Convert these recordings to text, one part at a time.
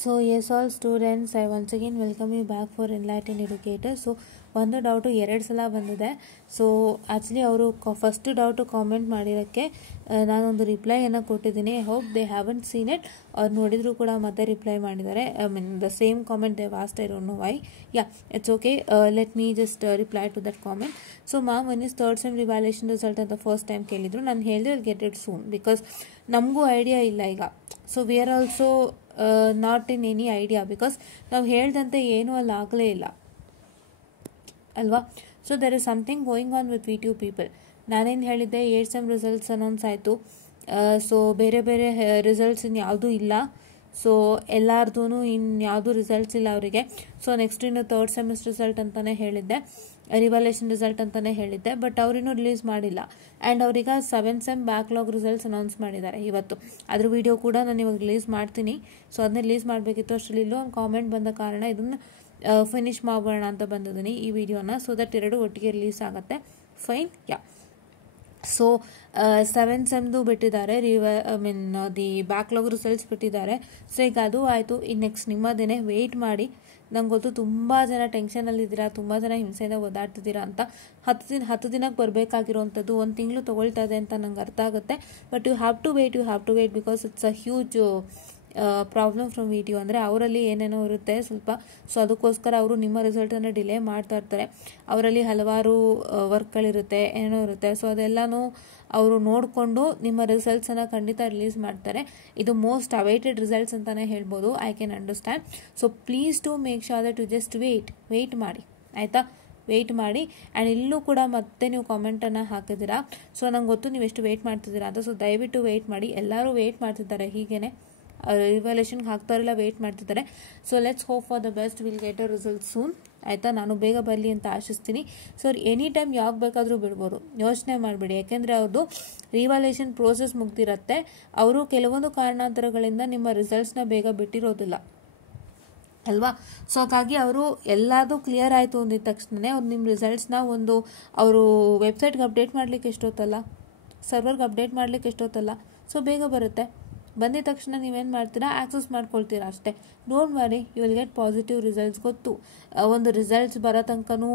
So yes, all students, I once again welcome you back for Enlightened Educator. So ಒಂದು doubt 2 ಸಲ ಬಂದಿದೆ. So actually ಅವರು first doubt comment ಮಾಡಿರೋಕ್ಕೆ ನಾನೊಂದು ರಿಪ್ಲೈಯನ್ನು ಕೊಟ್ಟಿದ್ದೀನಿ. I hope they haven't seen it. ಅವ್ರು ನೋಡಿದ್ರು ಕೂಡ ಮತ್ತೆ ರಿಪ್ಲೈ ಮಾಡಿದ್ದಾರೆ. I mean the same comment they was, I don't know why. Yeah, it's okay. Let me just reply to that comment. So ma'am, when is third sem revaluation result ಅಂತ first time ಕೇಳಿದ್ರು. ನಾನು ಹೇಳಿದೆ get it soon, because ನಮಗೂ idea ಇಲ್ಲ ಈಗ. So we are also not in any idea, because ನಾವು ಹೇಳ್ದಂತೆ ಏನೂ ಅಲ್ಲಿ ಆಗಲೇ ಇಲ್ಲ ಅಲ್ವಾ. So there is something going on with V2 people. ನಾನೇನು ಹೇಳಿದ್ದೆ, 8 ಸೆಮ್ ರಿಸಲ್ಟ್ಸ್ ಅನೌನ್ಸ್ ಆಯಿತು. ಸೊ ಬೇರೆ ಬೇರೆ ರಿಸಲ್ಟ್ಸ್ ಇನ್ಯಾವುದೂ ಇಲ್ಲ. ಸೊ ಎಲ್ಲಾರ್ದೂ ಇನ್ಯಾವುದೂ ರಿಸಲ್ಟ್ಸ್ ಇಲ್ಲ ಅವರಿಗೆ. ಸೊ ನೆಕ್ಸ್ಟ್ ಇನ್ನು ಥರ್ಡ್ ಸೆಮಿಸ್ಟರ್ ರಿಸಲ್ಟ್ ಅಂತಲೇ ಹೇಳಿದ್ದೆ, ರಿವಾಲ್ಯೂಯೇಷನ್ ರಿಸಲ್ಟ್ ಅಂತಲೇ ಹೇಳಿದ್ದೆ. ಬಟ್ ಅವರಿನ್ನೂ ರಿಲೀಸ್ ಮಾಡಿಲ್ಲ. ಆ್ಯಂಡ್ ಅವ್ರೀಗ 7 ಸೆಮ್ ಬ್ಯಾಕ್ಲಾಗ್ ರಿಸಲ್ಟ್ಸ್ ಅನೌನ್ಸ್ ಮಾಡಿದ್ದಾರೆ ಇವತ್ತು. ಅದ್ರ ವಿಡಿಯೋ ಕೂಡ ನಾನು ಇವಾಗ ರಿಲೀಸ್ ಮಾಡ್ತೀನಿ. ಸೊ ಅದನ್ನ ರಿಲೀಸ್ ಮಾಡಬೇಕಿತ್ತು, ಅಷ್ಟರಲ್ಲಿ ಇಲ್ಲೂ ಒಂದು ಕಾಮೆಂಟ್ ಬಂದ ಕಾರಣ ಇದನ್ನು ಫಿನಿಶ್ ಮಾಡೋಣ ಅಂತ ಬಂದಿದ್ದೀನಿ ಈ ವಿಡಿಯೋನ. ಸೊ ದಟ್ 2 ಒಟ್ಟಿಗೆ ರಿಲೀಸ್ ಆಗುತ್ತೆ. ಫೈನ್. ಯಾ, ಸೊ 7 ಸೆಮ್ದು ಬಿಟ್ಟಿದ್ದಾರೆ, ದಿ ಬ್ಯಾಕ್ಲಾಗ್ ರಿಸಲ್ಟ್ಸ್ ಬಿಟ್ಟಿದ್ದಾರೆ. ಸೊ ಈಗ ಅದು ಆಯಿತು. ಇನ್ನು ನೆಕ್ಸ್ಟ್ ನಿಮ್ಮದೇನೆ, ವೆಯ್ಟ್ ಮಾಡಿ. ನಂಗೆ ಗೊತ್ತು ತುಂಬ ಜನ ಟೆನ್ಷನಲ್ಲಿದ್ದೀರಾ, ತುಂಬ ಜನ ಹಿಂಸೆಯಿಂದ ಓದಾಡ್ತಿದ್ದೀರಾ ಅಂತ. 10 ದಿನಕ್ಕೆ ಬರಬೇಕಾಗಿರೋವಂಥದ್ದು 1 ತಿಂಗಳು ತೊಗೊಳ್ತಾ ಇದೆ ಅಂತ ನಂಗೆ ಅರ್ಥ ಆಗುತ್ತೆ. But you have to wait because it's a huge problem from V2. ಅಂದರೆ ಅವರಲ್ಲಿ ಏನೇನೋ ಇರುತ್ತೆ ಸ್ವಲ್ಪ. ಸೊ ಅದಕ್ಕೋಸ್ಕರ ಅವರು ನಿಮ್ಮ ರಿಸಲ್ಟನ್ನು ಡಿಲೇ ಮಾಡ್ತಾ ಇರ್ತಾರೆ. ಅವರಲ್ಲಿ ಹಲವಾರು ವರ್ಕ್ಗಳಿರುತ್ತೆ, ಏನೋ ಇರುತ್ತೆ. ಸೊ ಅದೆಲ್ಲನೂ ಅವರು ನೋಡಿಕೊಂಡು ನಿಮ್ಮ ರಿಸಲ್ಟ್ಸನ್ನು ಖಂಡಿತ ರಿಲೀಸ್ ಮಾಡ್ತಾರೆ. ಇದು ಮೋಸ್ಟ್ ಅವೈಟೆಡ್ ರಿಸಲ್ಟ್ಸ್ ಅಂತಲೇ ಹೇಳ್ಬೋದು. I can understand. So please to make sure that you just wait ಮಾಡಿ, ಆಯಿತಾ. ವೆಯ್ಟ್ ಮಾಡಿ. ಆ್ಯಂಡ್ ಇಲ್ಲೂ ಕೂಡ ಮತ್ತೆ ನೀವು ಕಾಮೆಂಟನ್ನು ಹಾಕಿದ್ದೀರಾ. ಸೊ ನಂಗೆ ಗೊತ್ತು ನೀವು ಎಷ್ಟು ವೆಯ್ಟ್ ಮಾಡ್ತಿದ್ದೀರಾ ಅಂತ. ಸೊ ದಯವಿಟ್ಟು ವೆಯ್ಟ್ ಮಾಡಿ. ಎಲ್ಲರೂ ವೆಯ್ಟ್ ಮಾಡ್ತಿದ್ದಾರೆ, ಹೀಗೇ ರಿವ್ಯಾಲ್ಯೂಯೇಷನ್ಗೆ ಹಾಕ್ತಾರೆಲ್ಲ ವೆಯ್ಟ್ ಮಾಡ್ತಿದ್ದಾರೆ. So let's hope for the best, will get a result soon, ಆಯಿತಾ. ನಾನು ಬೇಗ ಬರಲಿ ಅಂತ ಆಶಿಸ್ತೀನಿ. ಸೊ ಎನಿ ಟೈಮ್ ಯಾವಾಗ ಬೇಕಾದರೂ ಬಿಡ್ಬೋದು, ಯೋಚನೆ ಮಾಡಬೇಡಿ. ಯಾಕೆಂದರೆ ಅವ್ರದ್ದು ರಿವ್ಯಾಲ್ಯೂಯೇಷನ್ ಪ್ರೋಸೆಸ್ ಮುಗ್ದಿರುತ್ತೆ. ಅವರು ಕೆಲವೊಂದು ಕಾರಣಾಂತರಗಳಿಂದ ನಿಮ್ಮ ರಿಸಲ್ಟ್ಸ್ನ ಬೇಗ ಬಿಟ್ಟಿರೋದಿಲ್ಲ ಅಲ್ವಾ. ಸೊ ಹಾಗಾಗಿ ಅವರು ಎಲ್ಲದೂ ಕ್ಲಿಯರ್ ಆಯಿತು ಅಂದಿದ ತಕ್ಷಣವೇ ಅವ್ರು ನಿಮ್ಮ ರಿಸಲ್ಟ್ಸ್ನ ಅವರು ವೆಬ್ಸೈಟ್ಗೆ ಅಪ್ಡೇಟ್ ಮಾಡಲಿಕ್ಕೆ ಎಷ್ಟೊತ್ತಲ್ಲ, ಸರ್ವರ್ಗೆ ಅಪ್ಡೇಟ್ ಮಾಡಲಿಕ್ಕೆ ಎಷ್ಟೊತ್ತಲ್ಲ. ಸೊ ಬೇಗ ಬರುತ್ತೆ. ಬಂದಿದ ತಕ್ಷಣ ನೀವೇನು ಮಾಡ್ತೀರಾ, ಆಕ್ಸೆಸ್ ಮಾಡ್ಕೊಳ್ತೀರಾ ಅಷ್ಟೇ. Don't worry, you will get positive results. ಗೊತ್ತು, ಒಂದು ರಿಸಲ್ಟ್ಸ್ ಬರೋ ತನಕನೂ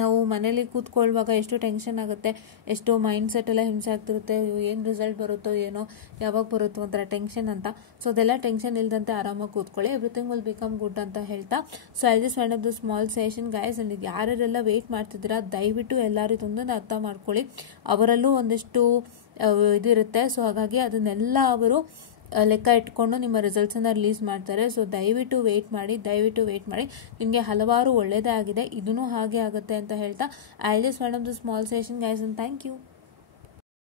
ನಾವು ಮನೇಲಿ ಕೂತ್ಕೊಳ್ಳುವಾಗ ಎಷ್ಟು ಟೆನ್ಷನ್ ಆಗುತ್ತೆ, ಎಷ್ಟು ಮೈಂಡ್ ಸೆಟ್ ಎಲ್ಲ ಹಿಂಸೆ ಆಗ್ತಿರುತ್ತೆ. ಏನು ರಿಸಲ್ಟ್ ಬರುತ್ತೋ ಏನೋ, ಯಾವಾಗ ಬರುತ್ತೋ ಒಂಥರ ಟೆನ್ಷನ್ ಅಂತ. ಸೊ ಅದೆಲ್ಲ ಟೆನ್ಷನ್ ಇಲ್ದಂತೆ ಆರಾಮಾಗಿ ಕೂತ್ಕೊಳ್ಳಿ. ಎವ್ರಿಥಿಂಗ್ ವಿಲ್ ಬಿಕಮ್ ಗುಡ್ ಅಂತ ಹೇಳ್ತಾ, so I just want the small session guys. And ಯಾರೆಲ್ಲ ವೆಯ್ಟ್ ಮಾಡ್ತಿದ್ದೀರಾ, ದಯವಿಟ್ಟು ಎಲ್ಲರೂ ಇದೊಂದನ್ನು ಅರ್ಥ ಮಾಡ್ಕೊಳ್ಳಿ. ಅವರಲ್ಲೂ ಒಂದಿಷ್ಟು ಇದಿರುತ್ತೆ. ಸೊ ಹಾಗಾಗಿ ಅದನ್ನೆಲ್ಲ ಅವರು ಲೆಕ್ಕ ಇಟ್ಕೊಂಡು ನಿಮ್ಮ ರಿಸಲ್ಟ್ಸನ್ನು ರಿಲೀಸ್ ಮಾಡ್ತಾರೆ. ಸೊ ದಯವಿಟ್ಟು ವೆಯ್ಟ್ ಮಾಡಿ. ನಿಮಗೆ ಹಲವಾರು ಒಳ್ಳೆಯದೇ ಆಗಿದೆ, ಇದೂ ಹಾಗೆ ಆಗುತ್ತೆ ಅಂತ ಹೇಳ್ತಾ, I just want the small session guys, and thank you.